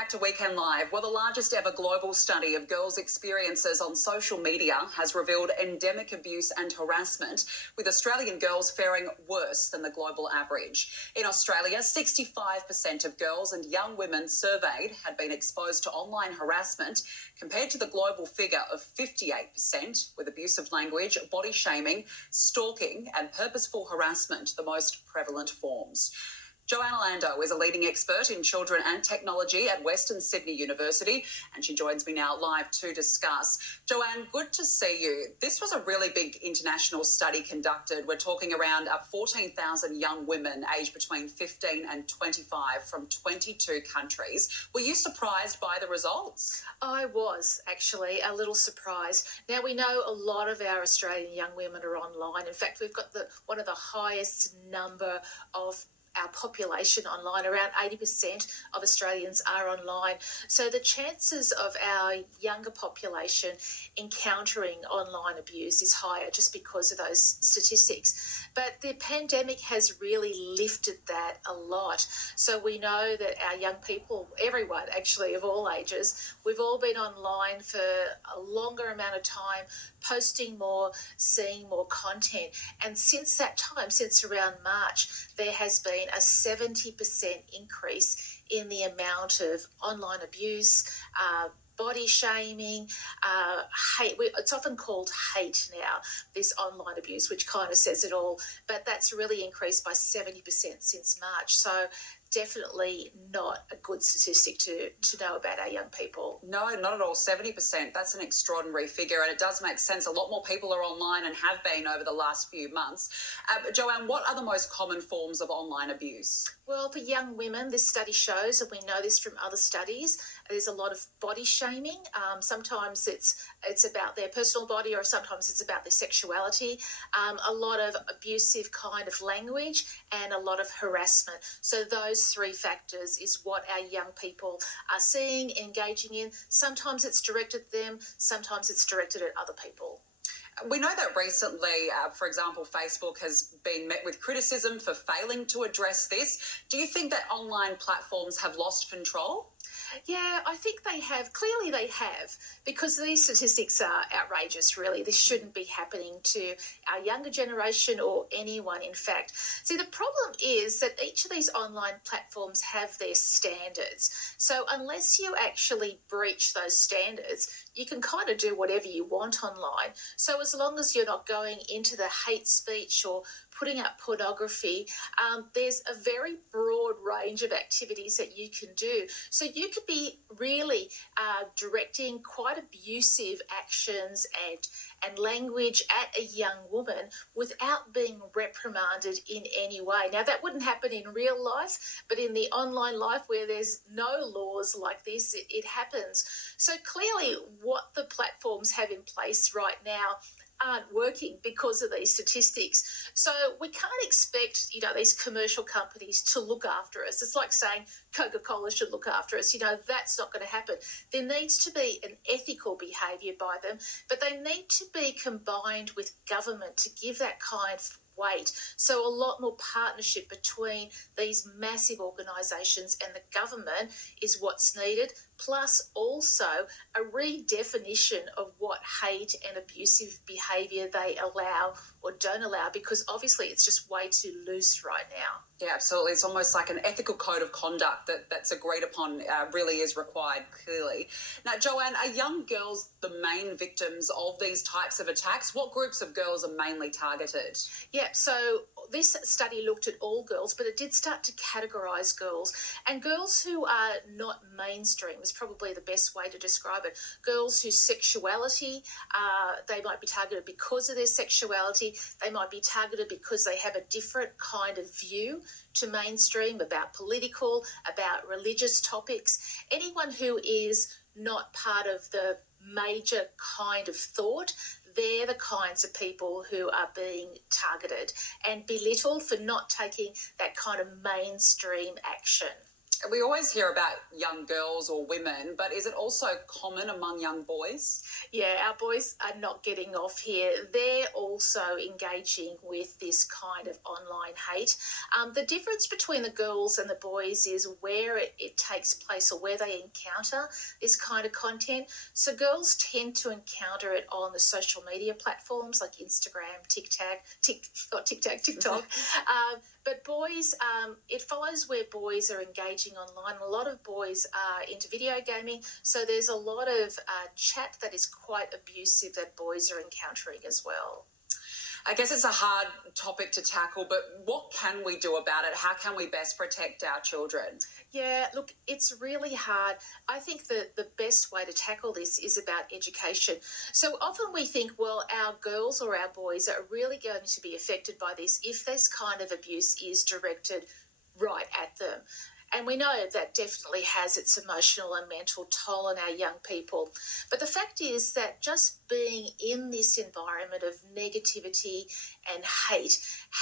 back to Weekend Live. Well, the largest ever global study of girls' experiences on social media has revealed endemic abuse and harassment, with Australian girls faring worse than the global average. In Australia, 65% of girls and young women surveyed had been exposed to online harassment, compared to the global figure of 58%, with abusive language, body shaming, stalking and purposeful harassment the most prevalent forms. Joanne Orlando is a leading expert in children and technology at Western Sydney University, and she joins me now live to discuss. Joanne, good to see you. This was a really big international study conducted. We're talking around 14,000 young women aged between 15 and 25 from 22 countries. Were you surprised by the results? I was actually a little surprised. Now, we know a lot of our Australian young women are online. In fact, we've got one of the highest number of our population online. Around 80% of Australians are online. So the chances of our younger population encountering online abuse is higher just because of those statistics. But the pandemic has really lifted that a lot. So we know that our young people, everyone actually of all ages, we've all been online for a longer amount of time, posting more, seeing more content. And since that time, since around March, there has been a 70% increase in the amount of online abuse, body shaming, hate. It's often called hate now, this online abuse, which kind of says it all. But that's really increased by 70% since March. So definitely not a good statistic to know about our young people. No, not at all. 70%. That's an extraordinary figure, and it does make sense. A lot more people are online and have been over the last few months. Joanne, what are the most common forms of online abuse? Well, for young women, this study shows, and we know this from other studies, there's a lot of body shaming. Sometimes it's about their personal body, or sometimes it's about their sexuality. A lot of abusive kind of language and a lot of harassment. So those three factors is what our young people are seeing, engaging in. Sometimes it's directed at them, sometimes it's directed at other people. We know that recently, for example, Facebook has been met with criticism for failing to address this. Do you think that online platforms have lost control? Yeah, I think they have. Clearly they have, because these statistics are outrageous, really. This shouldn't be happening to our younger generation or anyone, in fact. See, the problem is that each of these online platforms have their standards. So unless you actually breach those standards, you can kind of do whatever you want online. So as long as you're not going into the hate speech or putting up pornography, there's a very broad range of activities that you can do. So you could be really directing quite abusive actions and language at a young woman without being reprimanded in any way. Now, that wouldn't happen in real life, but in the online life where there's no laws like this, it happens. So clearly what the platforms have in place right now aren't working because of these statistics. So we can't expect, these commercial companies to look after us. It's like saying Coca-Cola should look after us. That's not going to happen. There needs to be an ethical behaviour by them, but they need to be combined with government to give that kind of weight. So a lot more partnership between these massive organisations and the government is what's needed, plus also a redefinition of what hate and abusive behaviour they allow or don't allow, because obviously it's just way too loose right now. Yeah, absolutely. It's almost like an ethical code of conduct that's agreed upon really is required, clearly. Now, Joanne, are young girls the main victims of these types of attacks? What groups of girls are mainly targeted? Yeah, so this study looked at all girls, but it did start to categorise girls. And girls who are not mainstream is probably the best way to describe it. Girls whose sexuality, they might be targeted because of their sexuality. They might be targeted because they have a different kind of view to mainstream about political, about religious topics. Anyone who is not part of the major kind of thought, they're the kinds of people who are being targeted and belittled for not taking that kind of mainstream action. We always hear about young girls or women, but is it also common among young boys? Yeah, our boys are not getting off here. They're also engaging with this kind of online hate. The difference between the girls and the boys is where it takes place or where they encounter this kind of content. So girls tend to encounter it on the social media platforms like Instagram, TikTok. But boys, it follows where boys are engaging online. A lot of boys are into video gaming, so there's a lot of chat that is quite abusive that boys are encountering as well. I guess it's a hard topic to tackle, but what can we do about it? How can we best protect our children? Yeah, look, it's really hard. I think that the best way to tackle this is about education. So often we think, well, our girls or our boys are really going to be affected by this if this kind of abuse is directed right at them. And we know that definitely has its emotional and mental toll on our young people. But the fact is that just being in this environment of negativity and hate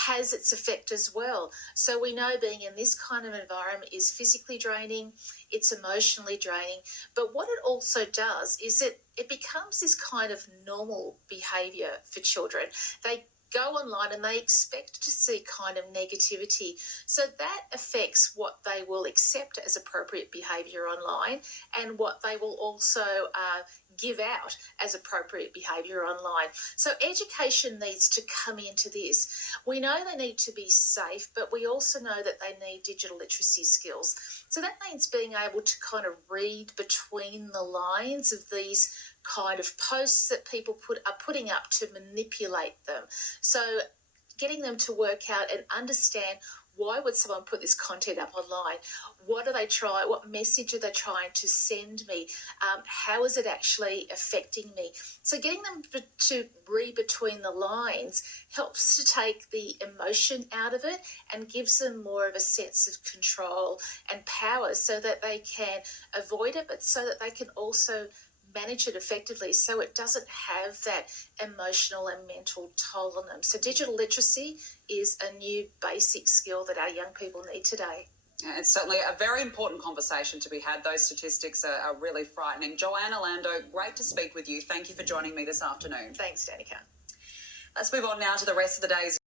has its effect as well. So we know being in this kind of environment is physically draining, it's emotionally draining. But what it also does is it becomes this kind of normal behaviour for children. They go online and they expect to see kind of negativity. So that affects what they will accept as appropriate behaviour online and what they will also give out as appropriate behaviour online. So education needs to come into this. We know they need to be safe, but we also know that they need digital literacy skills. So that means being able to kind of read between the lines of these kind of posts that people are putting up to manipulate them. So getting them to work out and understand, why would someone put this content up online? What are they trying? What message are they trying to send me? How is it actually affecting me? So getting them to read between the lines helps to take the emotion out of it and gives them more of a sense of control and power so that they can avoid it, but so that they can also manage it effectively so it doesn't have that emotional and mental toll on them. So digital literacy is a new basic skill that our young people need today. Yeah, it's certainly a very important conversation to be had. Those statistics are really frightening. Joanna Lando, great to speak with you. Thank you for joining me this afternoon. Thanks, Danica. Let's move on now to the rest of the day's